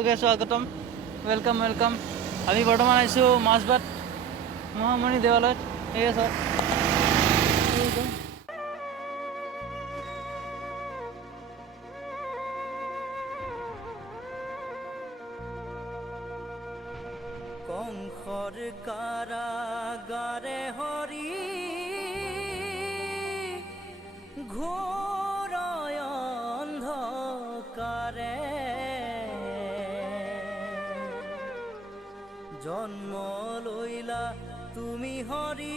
সকলোকে স্বাগতম, ৱেলকাম। আমি বৰ্তমান আহিছোঁ মাজবাট মহামণি দেৱালয়ত। ঠিক আছে, কংসৰ কাৰাগাৰে হৰি ঘোৰ অন্ধকাৰে জন্ম লৈলা তুমি হৰি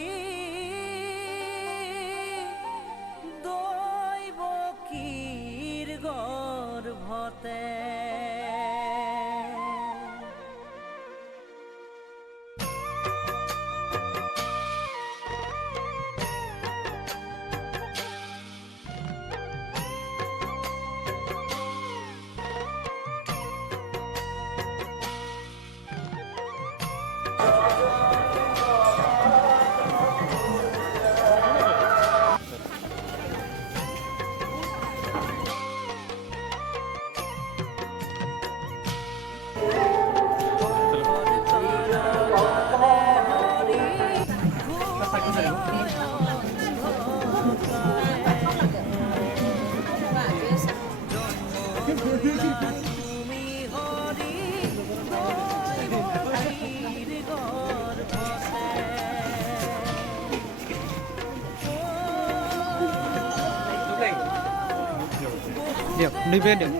দৈৱকীৰ গৰ্ভতে। দিয়ক 2 প্লেট দিয়ক।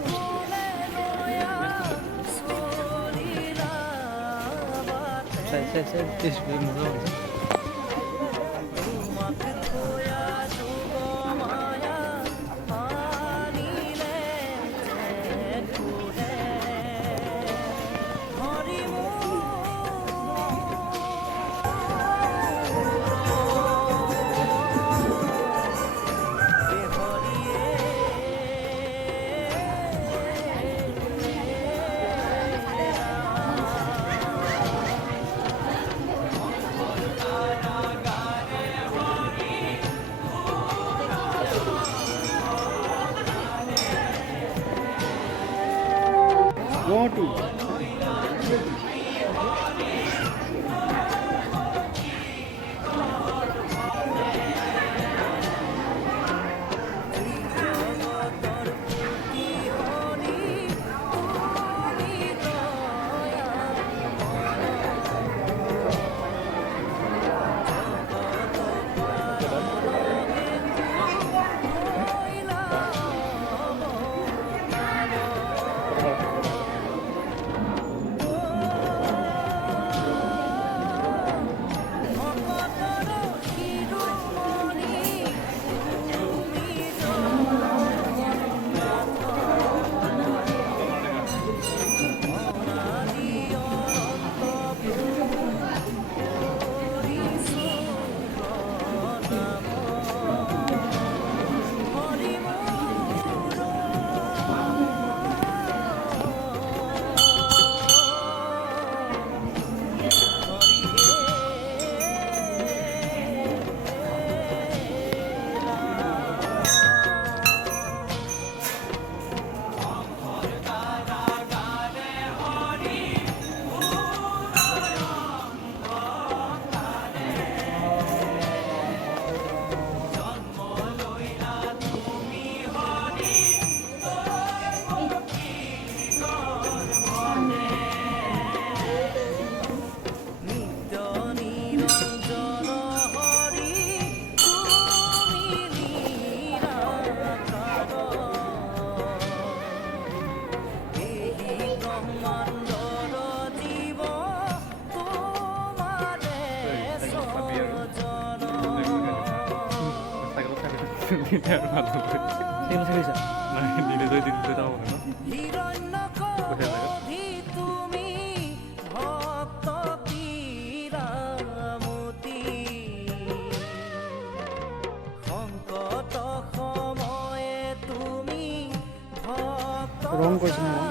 ৰং কৰিছোঁ মই।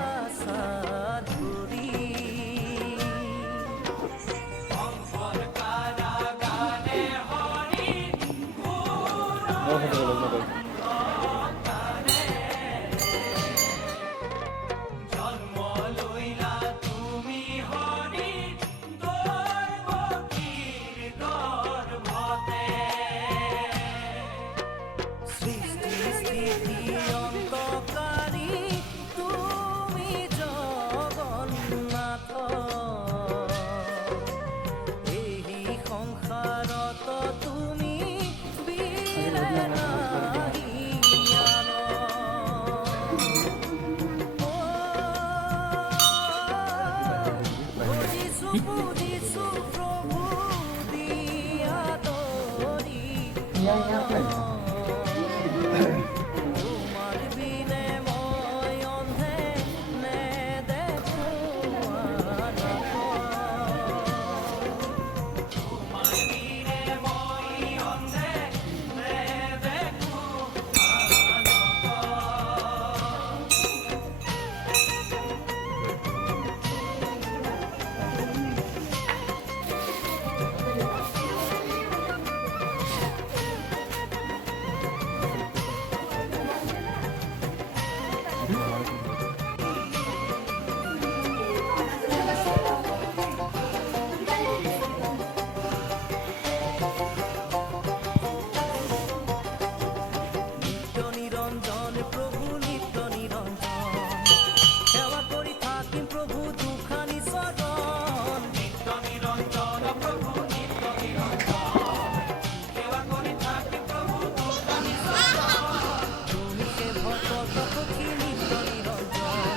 জন্ম লৈলা তোমার বিনে মই অন্ধে নে দেখো আনন্দ। নিত্য নিরঞ্জন প্রভু নিত্য নিরঞ্জন, সেবা করি থাকিম প্রভু দুখানি চরণ। নিত্য নিরঞ্জন প্রভু নিত্য নিরঞ্জন, সেবা করি থাকিম প্রভু দুখানি চরণ। তুমি সে ভকত সখী নিত্য নিরঞ্জন,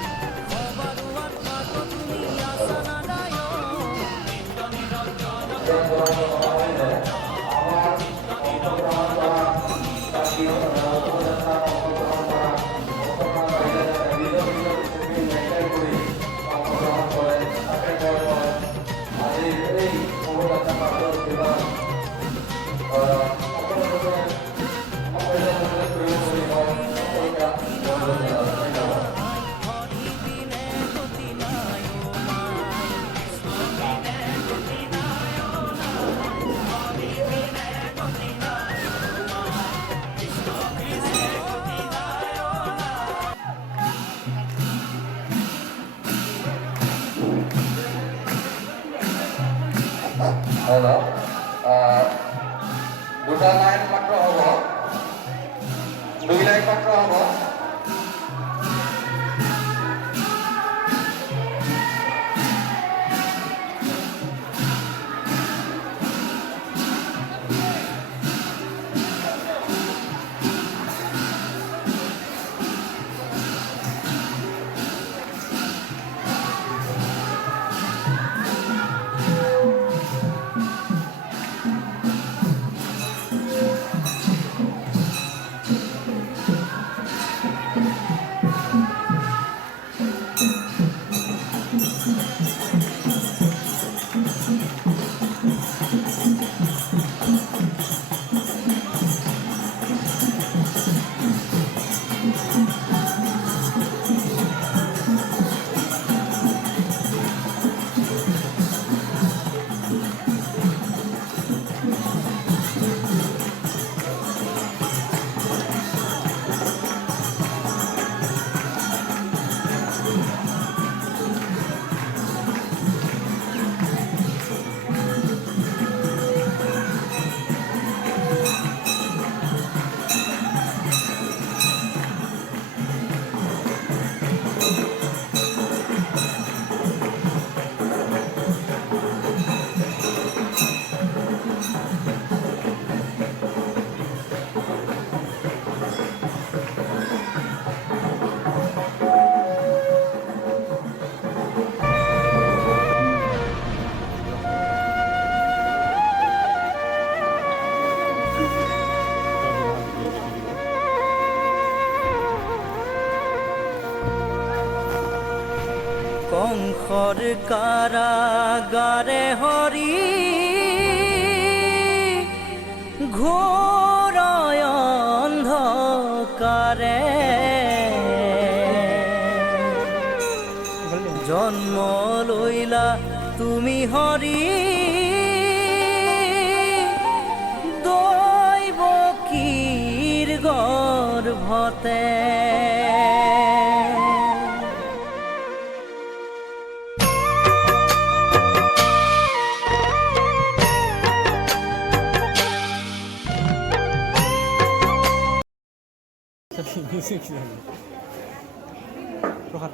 সবারু আত্মা তো তুমি আশা নারায়ণ। নিত্য নিরঞ্জন প্রভু হরি বিনে গতি নাই ও মাই। হলো দুটা লাইন মাত্ৰ হ'ব, 2 লাইন মাত্ৰ হ'ব। কংসর কারাগারে হরি ঘোর অন্ধকারে জন্ম লইলা তুমি হরি দৈব কীর গর্ভতে। প্রহার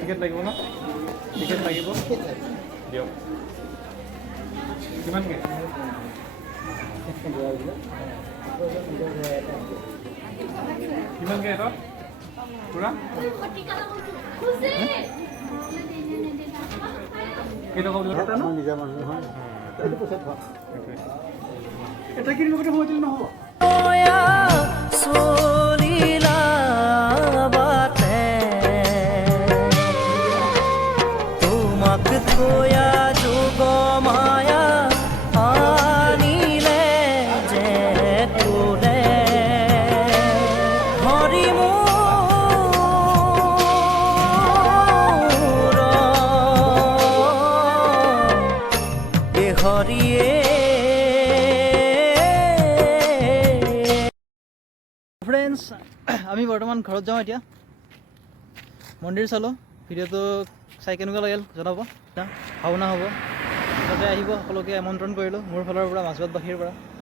টিকেট লাগিব না? টিকেট লাগিব দিয়ক। কিমানকৈ কিমানকৈ এটাত পূৰা কেইটকা বোলে নিজা মানুহ হয় এটা কিনিব গ'লে সময় দিলে নহ'ব দয়া চলিলা বাটে তোমাক থয়া যোগ মায়া আনিলে যে তোলে হৰি মোৰ এ হৰিয়ে ফ্ৰেণ্ডছ আমি বৰ্তমান ঘৰত যাওঁ এতিয়া মন্দিৰ চালোঁ ভিডিঅ'টো চাই কেনেকুৱা লাগিল জনাব ভাওনা হ'ব তাতে আহিব সকলোকে আমন্ত্ৰণ কৰিলোঁ মোৰ ফালৰ পৰা মাজবাটবাসীৰ পৰা